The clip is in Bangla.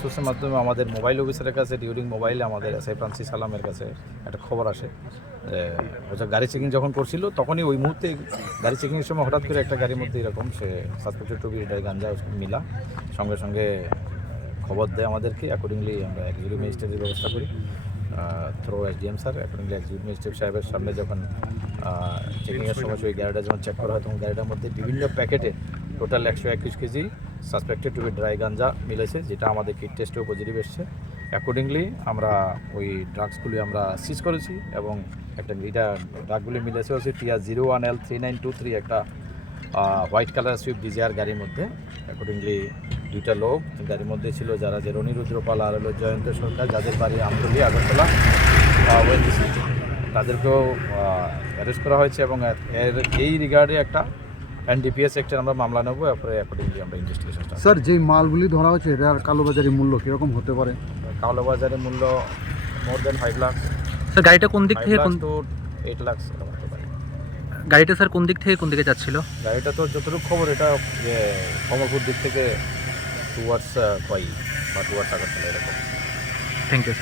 সোর্সের মাধ্যমে আমাদের মোবাইল অফিসারের কাছে ডিউরিং মোবাইলে আমাদের এসআই ফ্রান্সিস আলামের কাছে একটা খবর আসে যে গাড়ি চেকিং যখন করছিল তখনই ওই মুহূর্তে গাড়ি চেকিংয়ের সময় হঠাৎ করে একটা গাড়ির মধ্যে এরকম সে সাসপেক্টেড টু বি গাঞ্জা মিলা সঙ্গে সঙ্গে খবর দেয় আমাদেরকে। অ্যাকর্ডিংলি আমরা এক্সিকিউটিভ ম্যাজিস্ট্রেটের ব্যবস্থা করি through SDM sir. Accordingly executive magistrate সাহেবের সামনে যখন চেকিংয়ের সময় ওই গাড়িটা যখন চেক করা হয় তখন গাড়িটার মধ্যে বিভিন্ন প্যাকেটে total 121 KG suspected to be dry ganja মিলেছে, যেটা আমাদের কিট টেস্টেও পজিটিভ এসছে। অ্যাকর্ডিংলি আমরা ওই ড্রাগসগুলি আমরা সিজ করেছি এবং একটা এটা ড্রাগগুলি মিলেছে হচ্ছে TR01L3923 একটা হোয়াইট কালার সুইফট ডিজায়ার গাড়ির মধ্যে। অ্যাকর্ডিংলি দুইটা লোক গাড়ির মধ্যে ছিল যারা যে রনি রুদ্রপাল আর হলো জয়ন্ত সরকার, যাদের বাড়ি আমতলী আগরতলা ওএনজিসি, তাদেরকেও অ্যারেস্ট করা হয়েছে এবং এই রিগার্ডে একটা NDPS অ্যাক্টের আমরা মামলা নেবো। এরপরে অ্যাকর্ডিংলি আমরা ইনভেস্টিগেশন স্যার যেই মালগুলি ধরা হচ্ছে এটার কালোবাজারি মূল্য কীরকম হতে পারে? কালোবাজারের মূল্য মোর দেন 5 লাখ। স্যার গাড়িটা কোন দিক থেকে কোন 8 লাখ হতে পারে। গাড়িটা স্যার কোন দিক থেকে কোন দিকে যাচ্ছিল? গাড়িটা তো যতটুকু খবর এটা যে কমলপুর দিক থেকে টুয়ার্ডস কই বা টুয়ার্ডস আগরতলা এরকম। Thank you.